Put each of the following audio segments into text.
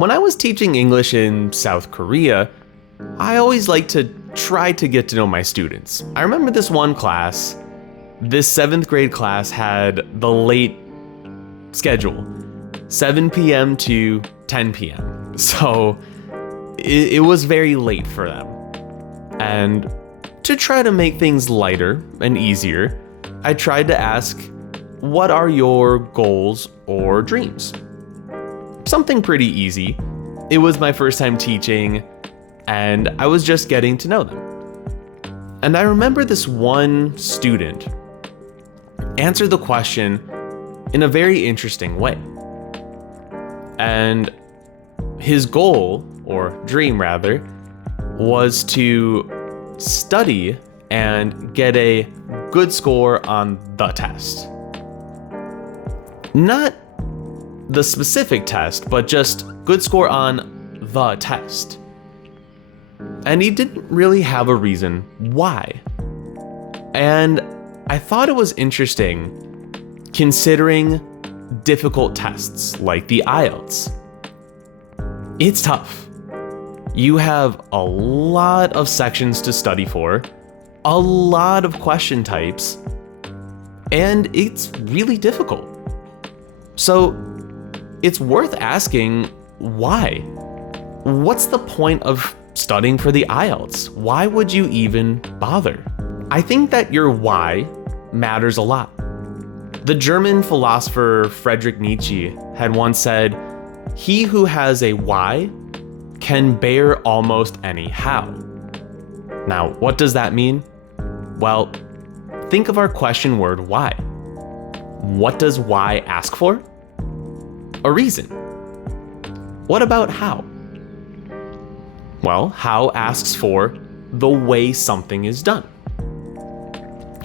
When I was teaching English in South Korea, I always liked to try to get to know my students. I remember this one class, this 7th grade class had the late schedule, 7 p.m. to 10 p.m. So it was very late for them. And to try to make things lighter and easier, I tried to ask, what are your goals or dreams? Something pretty easy. It was my first time teaching, and I was just getting to know them. And I remember this one student answered the question in a very interesting way. And his goal, or dream rather, was to study and get a good score on the test. Not the specific test, but just good score on the test. And he didn't really have a reason why. And I thought it was interesting considering difficult tests like the IELTS. It's tough. You have a lot of sections to study for, a lot of question types, and it's really difficult. So it's worth asking why. What's the point of studying for the IELTS? Why would you even bother? I think that your why matters a lot. The German philosopher Friedrich Nietzsche had once said, "He who has a why can bear almost any how." Now, what does that mean? Well, think of our question word why. What does why ask for? A reason. What about how? Well, how asks for the way something is done.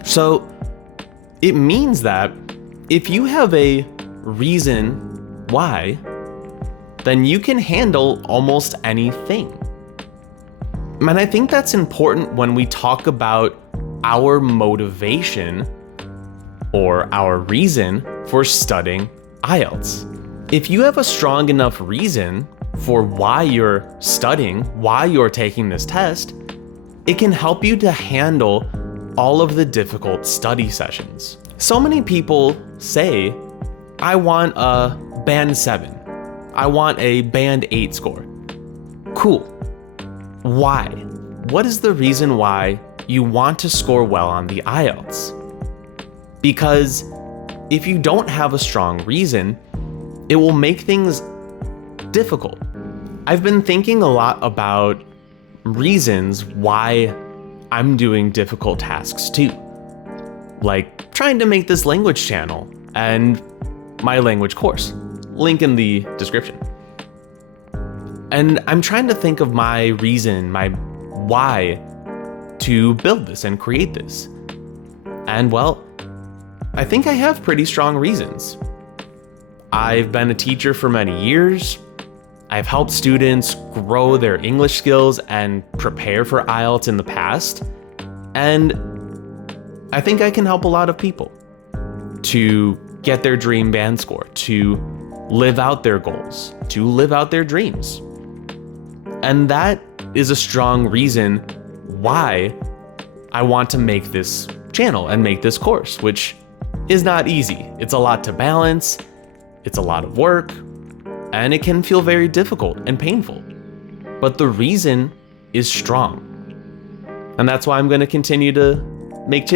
So it means that if you have a reason why, then you can handle almost anything. And I think that's important when we talk about our motivation or our reason for studying IELTS. If you have a strong enough reason for why you're studying, why you're taking this test, it can help you to handle all of the difficult study sessions. So many people say, I want a band 7. I want a band 8 score. Cool. Why? What is the reason why you want to score well on the IELTS? Because if you don't have a strong reason, it will make things difficult. I've been thinking a lot about reasons why I'm doing difficult tasks too. Like trying to make this language channel and my language course. Link in the description. And I'm trying to think of my reason, my why to build this and create this. And well, I think I have pretty strong reasons. I've been a teacher for many years. I've helped students grow their English skills and prepare for IELTS in the past. And I think I can help a lot of people to get their dream band score, to live out their goals, to live out their dreams. And that is a strong reason why I want to make this channel and make this course, which is not easy. It's a lot to balance. It's a lot of work, and it can feel very difficult and painful. But the reason is strong. And that's why I'm going to continue to make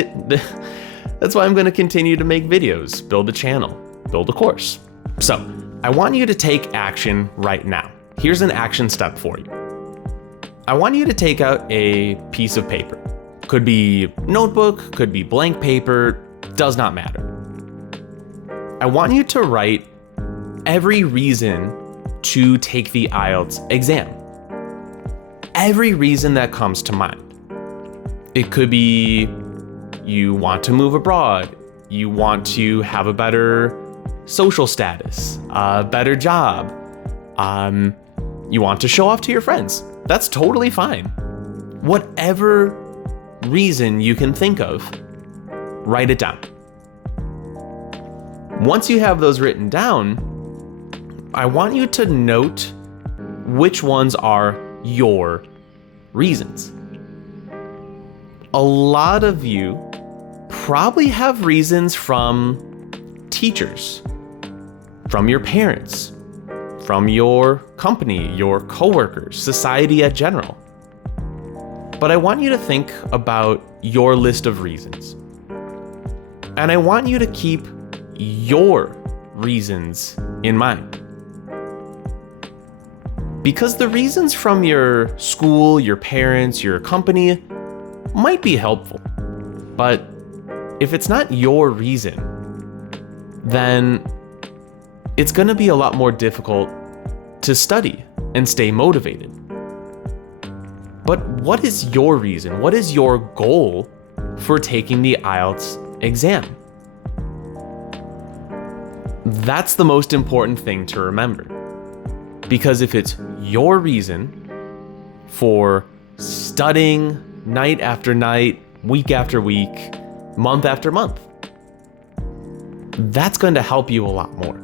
that's why I'm going to continue to make videos, build a channel, build a course. So, I want you to take action right now. Here's an action step for you. I want you to take out a piece of paper. Could be notebook, could be blank paper, does not matter. I want you to write every reason to take the IELTS exam. Every reason that comes to mind. It could be you want to move abroad, you want to have a better social status, a better job, you want to show off to your friends. That's totally fine. Whatever reason you can think of, write it down. Once you have those written down, I want you to note which ones are your reasons. A lot of you probably have reasons from teachers, from your parents, from your company, your coworkers, society in general. But I want you to think about your list of reasons. And I want you to keep your reasons in mind. Because the reasons from your school, your parents, your company might be helpful. But if it's not your reason, then it's going to be a lot more difficult to study and stay motivated. But what is your reason? What is your goal for taking the IELTS exam? That's the most important thing to remember. Because if it's your reason for studying night after night, week after week, month after month, that's going to help you a lot more.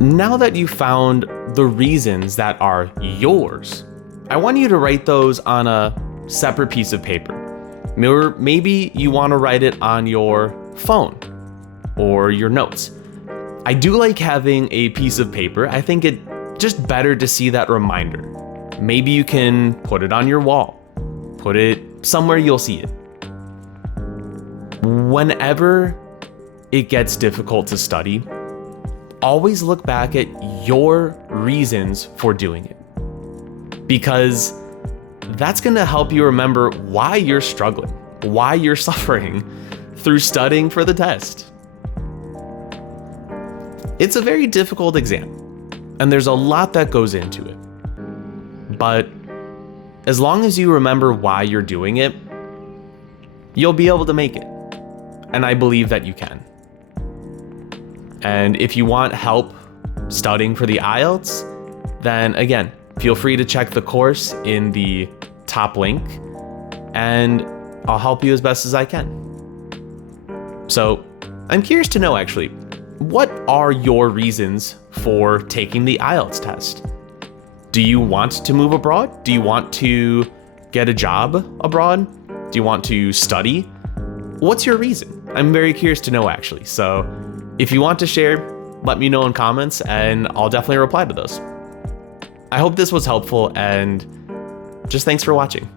Now that you've found the reasons that are yours, I want you to write those on a separate piece of paper. Or maybe you want to write it on your phone or your notes. I do like having a piece of paper. I think it's just better to see that reminder. Maybe you can put it on your wall. Put it somewhere you'll see it. Whenever it gets difficult to study, always look back at your reasons for doing it. Because that's going to help you remember why you're struggling, why you're suffering through studying for the test. It's a very difficult exam, and there's a lot that goes into it. But as long as you remember why you're doing it, you'll be able to make it. And I believe that you can. And if you want help studying for the IELTS, then again, feel free to check the course in the top link, and I'll help you as best as I can. So I'm curious to know actually, what are your reasons for taking the IELTS test? Do you want to move abroad? Do you want to get a job abroad? Do you want to study? What's your reason? I'm very curious to know actually. So if you want to share, let me know in comments and I'll definitely reply to those. I hope this was helpful and just thanks for watching.